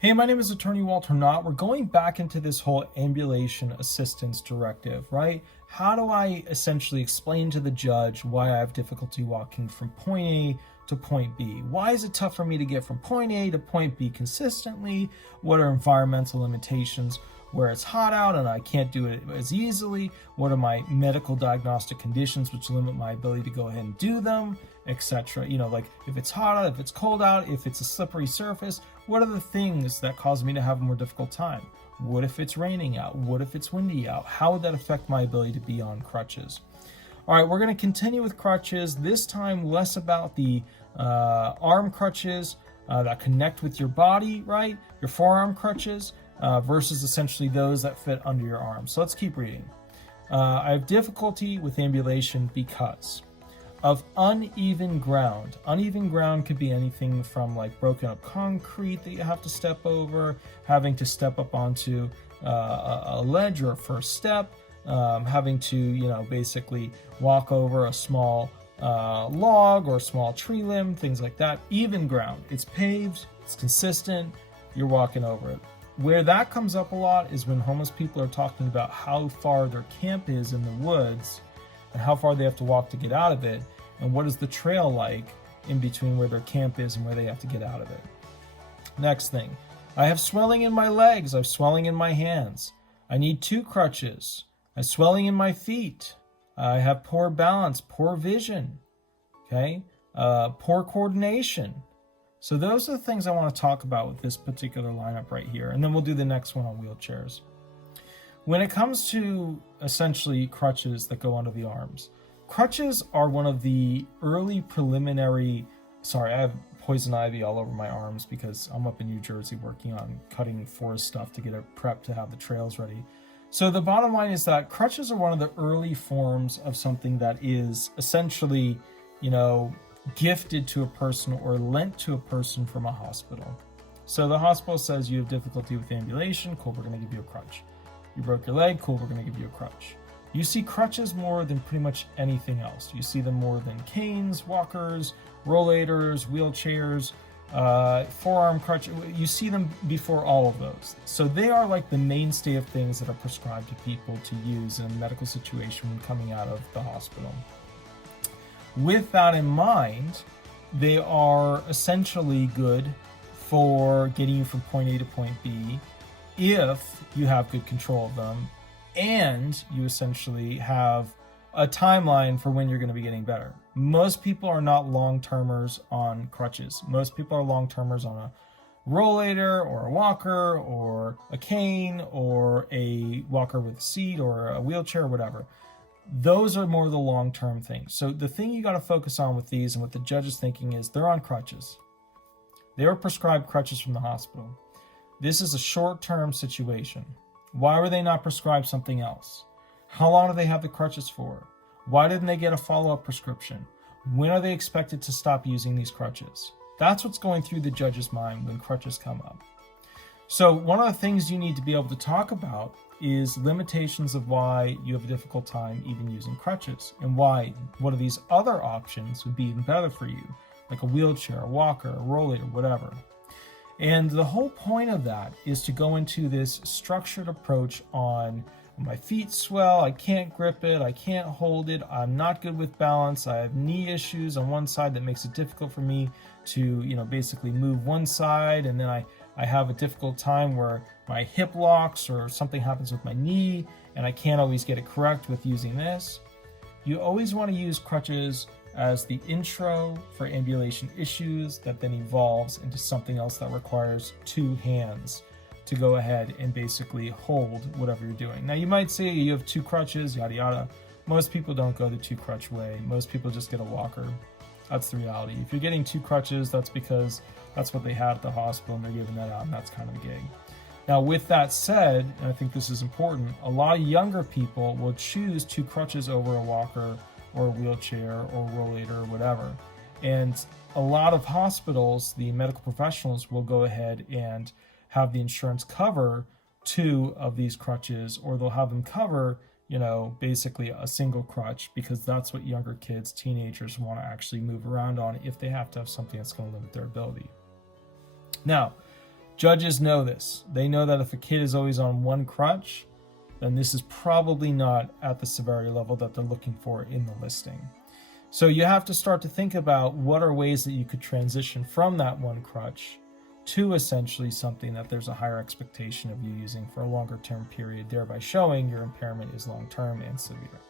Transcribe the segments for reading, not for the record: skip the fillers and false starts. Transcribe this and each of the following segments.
Hey, my name is Attorney Walter Hnot. We're going back into this whole ambulation assistance directive, right? How do I essentially explain to the judge why I have difficulty walking from point A to point B? Why is it tough for me to get from point A to point B consistently? What are environmental limitations where it's hot out and I can't do it as easily? What are my medical diagnostic conditions which limit my ability to go ahead and do them, etc.? Like if it's hot out, if it's cold out, if it's a slippery surface, what are the things that cause me to have a more difficult time? What if it's raining out? What if it's windy out? How would that affect my ability to be on crutches? All right, we're going to continue with crutches, this time less about the arm crutches that connect with your body, right? Your forearm crutches versus essentially those that fit under your arm. So let's keep reading. I have difficulty with ambulation because of uneven ground. Uneven ground could be anything from like broken up concrete that you have to step over, having to step up onto a ledge or a first step, having to, basically walk over a small log or a small tree limb, things like that. Even ground. It's paved, it's consistent, you're walking over it. Where that comes up a lot is when homeless people are talking about how far their camp is in the woods and how far they have to walk to get out of it, and what is the trail like in between where their camp is and where they have to get out of it. Next thing, I have swelling in my legs, I have swelling in my hands. I need 2 crutches. I have swelling in my feet. I have poor balance, poor vision, okay, poor coordination. So those are the things I want to talk about with this particular lineup right here, and then we'll do the next one on wheelchairs. When it comes to essentially crutches that go under the arms, crutches are one of the early preliminary, I have poison ivy all over my arms because I'm up in New Jersey working on cutting forest stuff to get it prepped to have the trails ready. So the bottom line is that crutches are one of the early forms of something that is essentially, gifted to a person or lent to a person from a hospital. So the hospital says you have difficulty with ambulation, cool, we're going to give you a crutch. You broke your leg, cool, we're going to give you a crutch. You see crutches more than pretty much anything else. You see them more than canes, walkers, rollators, wheelchairs, forearm crutch. You see them before all of those. So they are like the mainstay of things that are prescribed to people to use in a medical situation when coming out of the hospital. With that in mind, they are essentially good for getting you from point A to point B if you have good control of them and you essentially have a timeline for when you're going to be getting better. Most people are not long-termers on crutches. Most people are long-termers on a rollator or a walker or a cane or a walker with a seat or a wheelchair or whatever. Those are more the long-term things. So the thing you got to focus on with these and what the judge is thinking is they're on crutches. They were prescribed crutches from the hospital. This is a short-term situation. Why were they not prescribed something else? How long do they have the crutches for? Why didn't they get a follow-up prescription? When are they expected to stop using these crutches? That's what's going through the judge's mind when crutches come up. So one of the things you need to be able to talk about is limitations of why you have a difficult time even using crutches, and why one of these other options would be even better for you, like a wheelchair, a walker, a rollator, whatever. And the whole point of that is to go into this structured approach on my feet swell, I can't grip it, I can't hold it, I'm not good with balance, I have knee issues on one side that makes it difficult for me to, basically move one side, and then I have a difficult time where my hip locks or something happens with my knee and I can't always get it correct with using this. You always want to use crutches as the intro for ambulation issues that then evolves into something else that requires 2 hands to go ahead and basically hold whatever you're doing. Now you might say you have 2 crutches, yada yada. Most people don't go the 2 crutch way. Most people just get a walker. That's the reality. If you're getting 2 crutches, that's because that's what they had at the hospital and they're giving that out, and that's kind of a gig. Now with that said, and I think this is important, a lot of younger people will choose 2 crutches over a walker or a wheelchair or a rollator or whatever. And a lot of hospitals, the medical professionals, will go ahead and have the insurance cover 2 of these crutches, or they'll have them cover, basically a single crutch, because that's what younger kids, teenagers want to actually move around on if they have to have something that's going to limit their ability. Now, Judges know this. They know that if a kid is always on one crutch, then this is probably not at the severity level that they're looking for in the listing. So you have to start to think about what are ways that you could transition from that one crutch to essentially something that there's a higher expectation of you using for a longer term period, thereby showing your impairment is long-term and severe.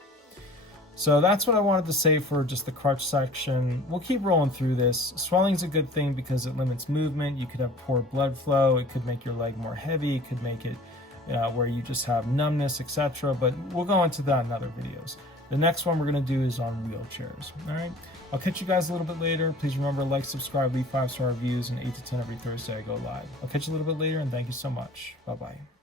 So that's what I wanted to say for just the crutch section. We'll keep rolling through this. Swelling is a good thing because it limits movement. You could have poor blood flow. It could make your leg more heavy. It could make it where you just have numbness, etc. But we'll go into that in other videos. The next one we're going to do is on wheelchairs. All right. I'll catch you guys a little bit later. Please remember, like, subscribe, leave 5-star reviews, and 8 to 10 every Thursday I go live. I'll catch you a little bit later, and thank you so much. Bye-bye.